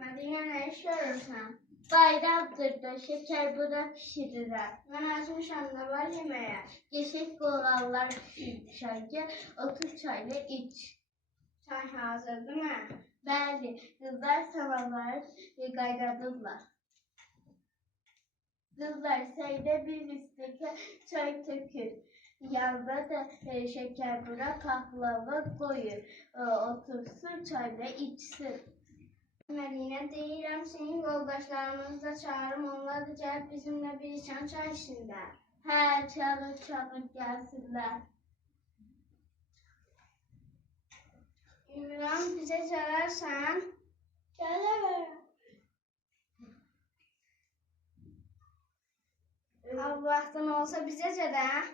Medine ne iş görürsən? Bayramdır da şeker buna pişirirəm. Mən açmışam da var yeməyə. Geçik olanlar pişirmişəm ki, otur çayla iç. Çay hazırdır mı? Bəli, qızlar salamlar qaynadırlar. Kızlar sayda bir isteke çay tökür. Yanında da şeker bırak kahlama koyun. Otursun çayla içsin. Medine deyirəm, senin yoldaşlarımızı da çağırım, onlar da gəlib bizimle bir içən çay içsinlər. Hə, çağır gelsinler. Ümran bize çağırırsan. Gələrəm. Ha, vaxtın olsa bize çağır.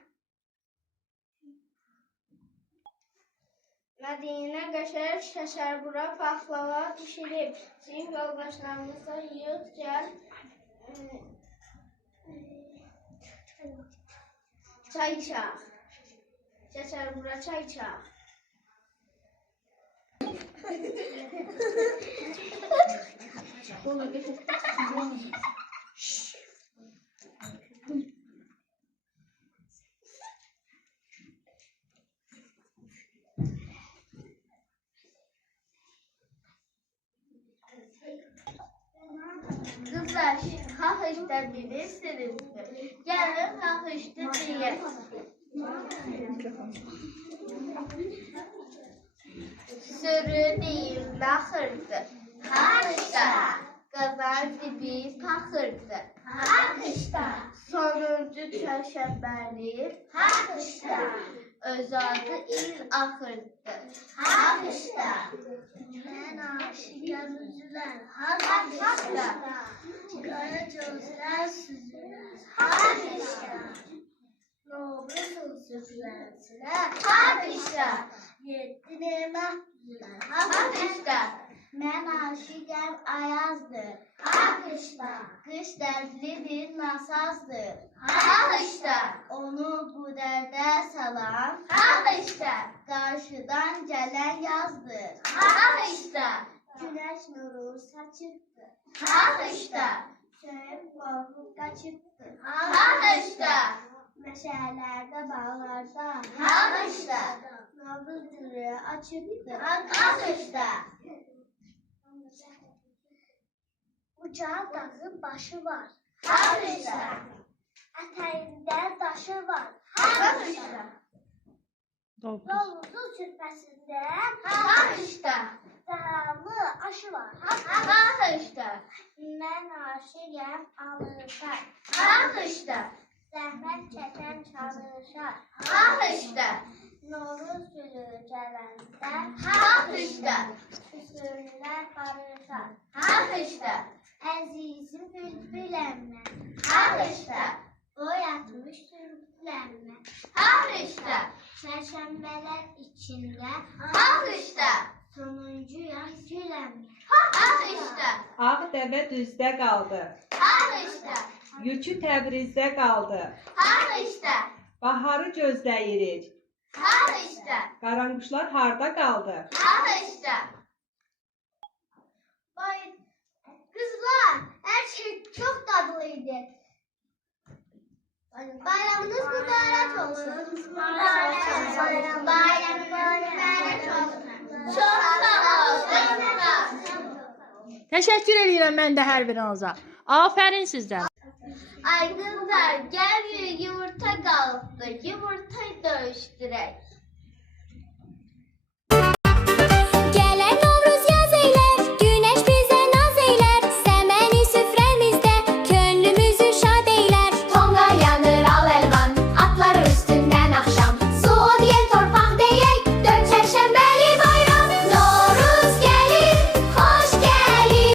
Medine qəşər, şəşər bura, paxlava pişirib. Sizin yoldaşlarımızla yığıb gəl. Çay içək. Şəşər bura çay içək. Kızlar, hahışta bilirsiniz mi? Gelin hahışta diye. Sürü değil, nahırdı. Hahışta. Kazandı bir pahırdı. Haqışda. Sonuncu çarşambeli. Haqışda. Öz adı il ahırdı. Haqışda. Mən aşıqlar üzülər. Haqışda. Qara gözlər süzülür. Haqışda. Novruz süzülənsinlər. Haqışda. Yeddi nemət düzülər. Haqışda. Mən aşıqəm ayazdır. Haqışda. Qış dərdlidir, nasazdır. Haqışda. Onu bu dərdə salan Haqışda. qarşıdan gələn yazdır. Haqışda. Günəş nuru saçıbdır. Haqışda. Söyüb qorxub qaçıbdır. Haqışda. Meşələrdə, bağlarda Haqışda. Novruz gülü açıbdır. Haqışda. Ucağı dağı başı var. Haqışda. Ətəyində daşı var. Haqışda. Yolumuzu sürpəsində Haqışda. zəhralı aşı var. Haqışda. Mən aşığəm alırsan. Haqışda. Zəhmət çəkən çalışar. Haqışda. Novruz gülü gələndə Haqışda. küsürlər barışar. Haqışda. Əzizim bülbüləm mən. Haqışda. Boy atmış türküləm mən. Haqışda. Çərşənbələr içində Haqışda. sonuncu yaş güləm mən. Haqışda. Ağ dəvə düzdə qaldı. Haqışda. Yükü Təbrizdə qaldı. Haqışda. Baharı gözləyirik. Haqışda. Qaranquşlar harda qaldı? Haqışda. Kızlar, her şey çok tatlıydı. Bayramınız mübarek olsun. Bayramınız mübarek olsun. Çok sağ olun. Təşəkkür edirəm mən də hər birinizə. Afərin sizdən. Ay kızlar, gel yumurta kalktı. Yumurtayı dövüştürek.